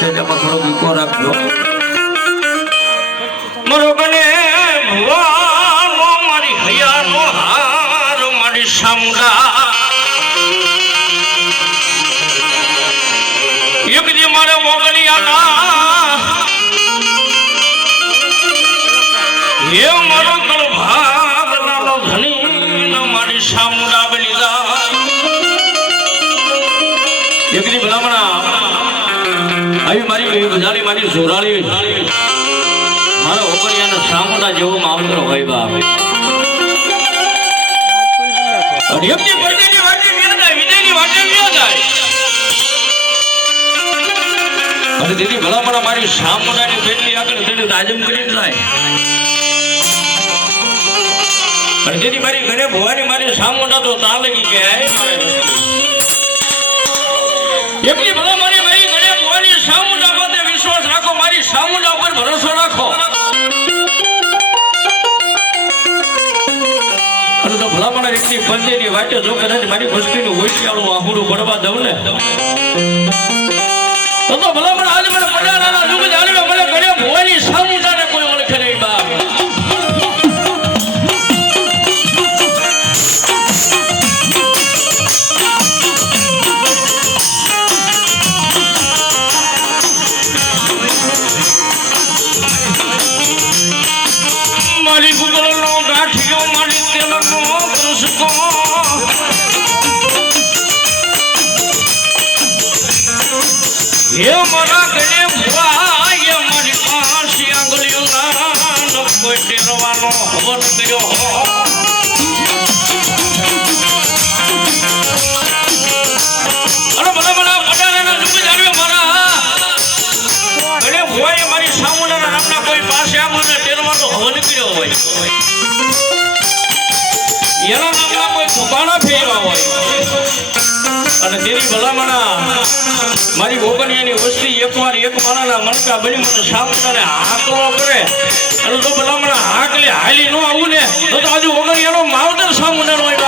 છે તેમાં થોડો વિકો રાખજો. મારો બને ભગવાન મારી હૈયાનો હાર મારી સામુંડા એક દી મારે મોગલિયાના એ મારો કળ ભાગ લાલો ધણી મારી સામુંડા બલિદા એક દી ભલામણા આવી મારી બજારી મારી જોરાળી મારો ઓગણિયાના સામુંડા જેવો માવતરો હોય બાપ અઢિયમની પડદેની વાટે વ્યા જાય વિજયની વાટે વ્યા જાય અને દીદી ભલામણા મારી સામુંડાની પેટલી આગળ તેને તાજમ કરીને જાય અને દીદી મારી ઘરે ભવાની મારી સામુંડા તો તાલગી કે મારે એકલી ભલામણી મારી ઘરે ભવાની સામુંડા પર વિશ્વાસ રાખો મારી સામુંડા ઉપર ભરોસો રાખો તો ભલામણા એકની પંજેની વાટે જો કદાચ મારી વસ્તીનું હોશિયાળું આહુડું પડવા દઉં ને તો ભલામણા આજે મને પડારાના યુગ જાણ્યો મને ઘરે ભવાની સામુંડાને કોઈ ઓળખે નહીં બાપ મારી ગુગળનો ગાંઠિયો મારી તેલનો કૃષકો હે મારા ગણે ભુવાય મારી પાસે આંગળીઓ ના કોઈ ટેરવાનો હવન કર્યો અરે ભલા ભલા પડારાના યુગ જાણ્યો મારા ગણે ભુવાય મારી સામુંડાના નામના કોઈ પાસે આંગળીઓ ટેરવાનો હવન કર્યો હોય એના નામના કોઈ સુપાણા ફેરવા હોય અને તેની ભલામણા મારી ઓગણિયાની વસ્તી એકવાર એક માણાના મણકા બની મને સામુંડાને હાકલો કરે અને તો ભલામણા હાકલે હાલી ન આવું ને તો આજુ ઓગણિયાનો માવતર સામુંડાનો હોય